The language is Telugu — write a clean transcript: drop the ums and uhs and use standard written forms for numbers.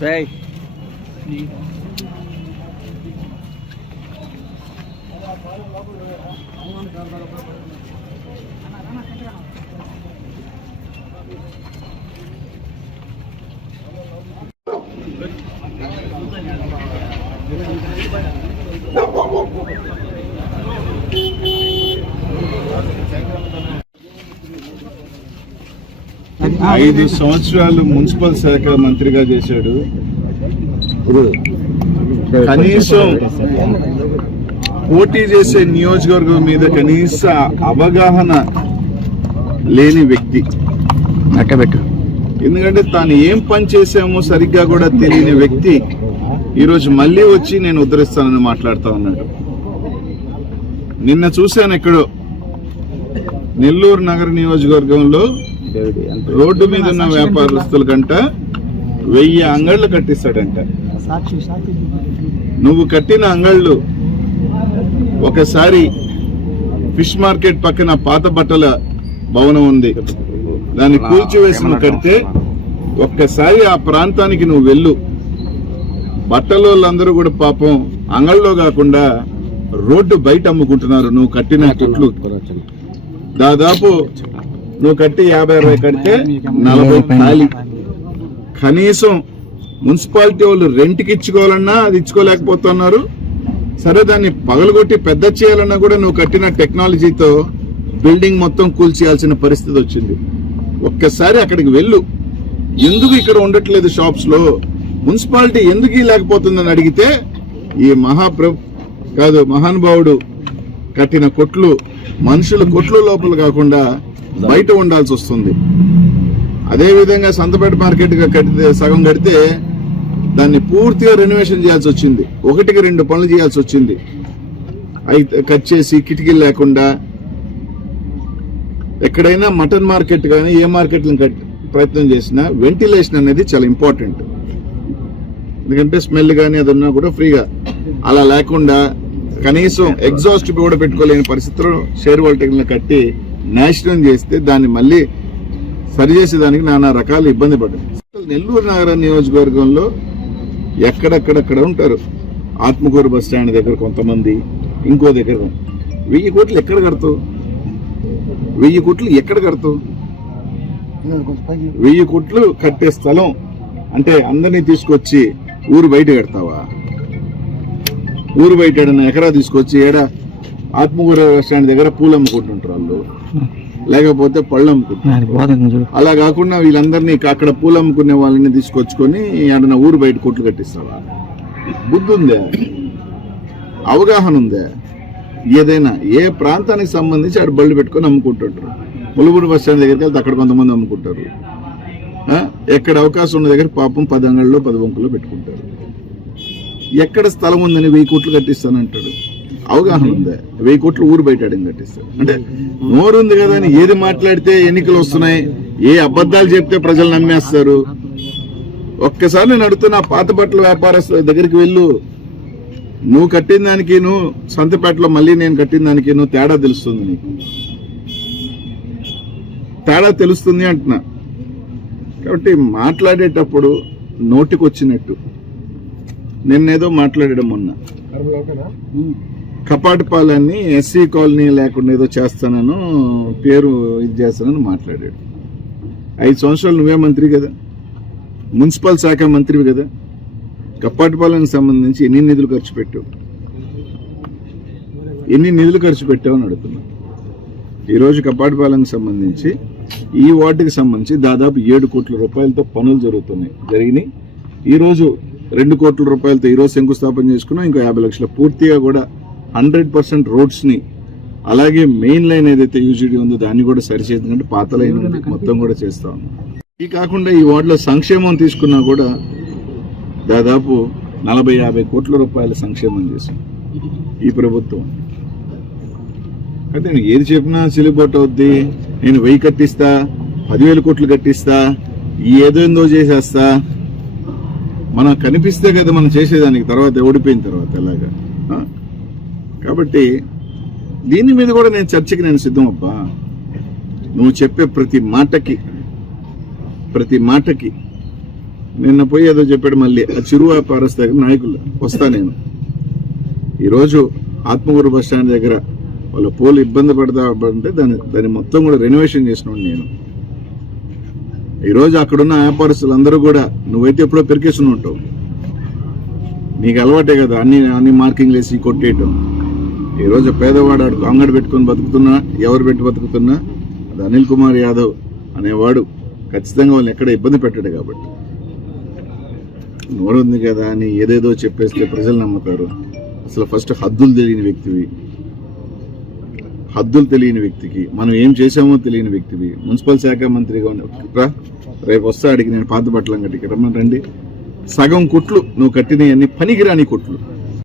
Hey. ఐదు సంవత్సరాలు మున్సిపల్ శాఖ మంత్రిగా చేశాడు. కనీసం పోటీ చేసే నియోజకవర్గం మీద కనీస అవగాహన లేని వ్యక్తి. ఎందుకంటే తాను ఏం పని చేశామో సరిగ్గా కూడా తెలియని వ్యక్తి ఈరోజు మళ్ళీ వచ్చి నేను ఉద్ధరిస్తానని మాట్లాడుతూ ఉన్నాడు. నిన్న చూశాను ఎక్కడో నెల్లూరు నగర నియోజకవర్గంలో రోడ్డు మీద ఉన్న వ్యాపారస్తుల కంట 1000 అంగళ్ళు కట్టిస్తాడంట. నువ్వు కట్టిన అంగళ్ళు ఒకసారి ఫిష్ మార్కెట్ పక్కన పాత బట్టల భవనం ఉంది, దాన్ని కూల్చివేసి నువ్వు కడితే ఒక్కసారి ఆ ప్రాంతానికి నువ్వు వెళ్ళు. బట్టలోళ్ళందరూ కూడా పాపం అంగళ్ళలో కాకుండా రోడ్డు బయట అమ్ముకుంటున్నారు. నువ్వు కట్టిన కొట్లు దాదాపు నువ్వు కట్టి 50-60 కడితే 40 ఖాళీ. కనీసం మున్సిపాలిటీ వాళ్ళు రెంట్కి ఇచ్చుకోవాలన్నా అది ఇచ్చుకోలేకపోతున్నారు. సరే దాన్ని పగలగొట్టి పెద్ద చేయాలన్నా కూడా నువ్వు కట్టిన టెక్నాలజీతో బిల్డింగ్ మొత్తం కూల్చేయాల్సిన పరిస్థితి వచ్చింది. ఒక్కసారి అక్కడికి వెళ్ళు. ఎందుకు ఇక్కడ ఉండట్లేదు షాప్స్ లో, మున్సిపాలిటీ ఎందుకు లేకపోతుందని అడిగితే ఈ మహానుభావుడు కట్టిన కొట్లు మనుషుల కొట్లు లోపల కాకుండా బయట ఉండాల్సి వస్తుంది. అదేవిధంగా సంతపేట మార్కెట్ సగం కడితే దాన్ని పూర్తిగా రెనోవేషన్ చేయాల్సి వచ్చింది. 1-2 పనులు చేయాల్సి వచ్చింది. అయితే కట్ చేసి కిటికీలు లేకుండా ఎక్కడైనా మటన్ మార్కెట్ కానీ ఏ మార్కెట్లను ప్రయత్నం చేసినా వెంటిలేషన్ అనేది చాలా ఇంపార్టెంట్. ఎందుకంటే స్మెల్ కానీ అది ఉన్నా కూడా ఫ్రీగా, అలా లేకుండా కనీసం ఎగ్జాస్ట్ కూడా పెట్టుకోలేని పరిస్థితుల్లో షేర్ వాల్టెక్లను కట్టి నాశనం చేస్తే దాన్ని మళ్ళీ సరిచేసేదానికి నానా రకాల ఇబ్బంది పడ్డారు. నెల్లూరు నగర నియోజకవర్గంలో ఎక్కడెక్కడెక్కడ ఉంటారు. ఆత్మకూరు బస్ స్టాండ్ దగ్గర కొంతమంది, ఇంకో దగ్గర 1000 కోట్లు ఎక్కడ కడతావు? 1000 కోట్లు ఎక్కడ కడతావు? 1000 కోట్లు కట్టే స్థలం అంటే అందరినీ తీసుకొచ్చి ఊరు బయట కడతావా? ఊరు బయట ఎకరా తీసుకొచ్చి ఏడా ఆత్మకూరు బస్ స్టాండ్ దగ్గర పూలు అమ్ముకుంటుంటారు వాళ్ళు, లేకపోతే పళ్ళు అమ్ముకుంటారు. అలా కాకుండా వీళ్ళందరినీ అక్కడ పూలు అమ్ముకునే వాళ్ళని తీసుకొచ్చుకొని ఏడన్నా ఊరు బయట కొట్లు కట్టిస్తావా? బుద్ధి ఉందే? అవగాహన ఉందే? ఏదైనా ఏ ప్రాంతానికి సంబంధించి ఆడ బళ్ళు పెట్టుకొని అమ్ముకుంటుంటారు. ములుగుడు బస్ స్టాండ్ దగ్గరికి వెళ్తే అక్కడ కొంతమంది అమ్ముకుంటారు. ఎక్కడ అవకాశం ఉన్న దగ్గర పాపం 10 అంగళ్ళలో 10 బొంకుల్లో పెట్టుకుంటారు. ఎక్కడ స్థలం ఉందని 1000 కోట్లు కట్టిస్తానంటాడు. అవగాహన ఉందా? 1000 కోట్లు ఊరు బయట కట్టిస్తారు. అంటే నోరుంది కదా అని ఏది మాట్లాడితే ఎన్నికలు వస్తున్నాయి, ఏ అబద్ధాలు చెప్తే ప్రజలు నమ్మేస్తారు. ఒక్కసారి నేను అడుగుతున్నా, పాత బట్టల వ్యాపారస్తుల దగ్గరికి వెళ్ళు. నువ్వు కట్టిన దానికి నువ్వు సంతపేటలో మళ్ళీ నేను కట్టిన దానికి నువ్వు తేడా తెలుస్తుంది. నీకు తేడా తెలుస్తుంది అంటున్నా. కాబట్టి మాట్లాడేటప్పుడు నోటికొచ్చినట్టు. నిన్నేదో మాట్లాడడం మొన్న కపాటపాలెన్ని ఎస్సీ కాలనీ లేకుండా ఏదో చేస్తానను పేరు ఇది చేస్తానని మాట్లాడాడు. 5 సంవత్సరాలు నువ్వే మంత్రి కదా, మున్సిపల్ శాఖ మంత్రివి కదా. కపాటపాలెనికి సంబంధించి ఎన్ని నిధులు ఖర్చు పెట్టావు? ఎన్ని నిధులు ఖర్చు పెట్టావని అడుగుతున్నా. ఈరోజు కపాటపాలెనికి సంబంధించి ఈ వార్డుకి సంబంధించి దాదాపు 7 కోట్ల రూపాయలతో పనులు జరిగినాయి. ఈరోజు 2 కోట్ల రూపాయలతో ఈరోజు శంకుస్థాపన చేసుకున్నాం. ఇంకో 50 లక్షల పూర్తిగా కూడా 100% రోడ్స్ ని, అలాగే మెయిన్ లైన్ ఏదైతే యూజీడీ ఉందో దాన్ని కూడా సరిచేస్తుందంటే పాత లైన్ మొత్తం కూడా చేస్తా ఉన్నాం. ఈ కాకుండా ఈ వార్డులో సంక్షేమం తీసుకున్నా కూడా దాదాపు 40-50 కోట్ల రూపాయల సంక్షేమం చేశాం ఈ ప్రభుత్వం. అయితే నేను ఏది చెప్పినా చెల్లుబాటు అవుద్ది. నేను 1000 కట్టిస్తా, 10,000 కోట్లు కట్టిస్తా, ఏదో చేసేస్తా. మనం కనిపిస్తే కదా మనం చేసేదానికి, తర్వాత ఓడిపోయిన తర్వాత ఎలాగా. కాబట్టి దీని మీద కూడా నేను చర్చకి నేను సిద్ధం అబ్బా. నువ్వు చెప్పే ప్రతి మాటకి నిన్న పోయి ఏదో చెప్పాడు మళ్ళీ ఆ చిరు వ్యాపారస్తు దగ్గర నాయకులు వస్తా. నేను ఈరోజు ఆత్మకూరు బస్ స్టాండ్ దగ్గర వాళ్ళ పోలు ఇబ్బంది పడతామంటే దాన్ని మొత్తం కూడా రెనోవేషన్ చేసినాడు నేను. ఈరోజు అక్కడున్న వ్యాపారస్తులు అందరూ కూడా నువ్వైతే ఎప్పుడో పెరికేసుకుని ఉంటావు, నీకు అలవాటే కదా అన్ని మార్కింగ్లు వేసి కొట్టేయటం. ఈరోజు పేదవాడు ఆడు అంగడి పెట్టుకొని బతుకుతున్నా, ఎవరు పెట్టి బతుకుతున్నా అది అనిల్ కుమార్ యాదవ్ అనేవాడు ఖచ్చితంగా వాళ్ళని ఎక్కడ ఇబ్బంది పెట్టాడు. కాబట్టి నోరుంది కదా అని ఏదేదో చెప్పేస్తే ప్రజలు నమ్ముతారు. అసలు ఫస్ట్ హద్దులు తెలియని వ్యక్తికి మనం ఏం చేశామో తెలియని వ్యక్తివి మున్సిపల్ శాఖ మంత్రిగా రేపు వస్తా అడిగి నేను పాత బట్టలం కట్టి రమ్మని రండి. సగం కుట్లు నువ్వు కట్టినవన్నీ పనికిరాని కుట్లు.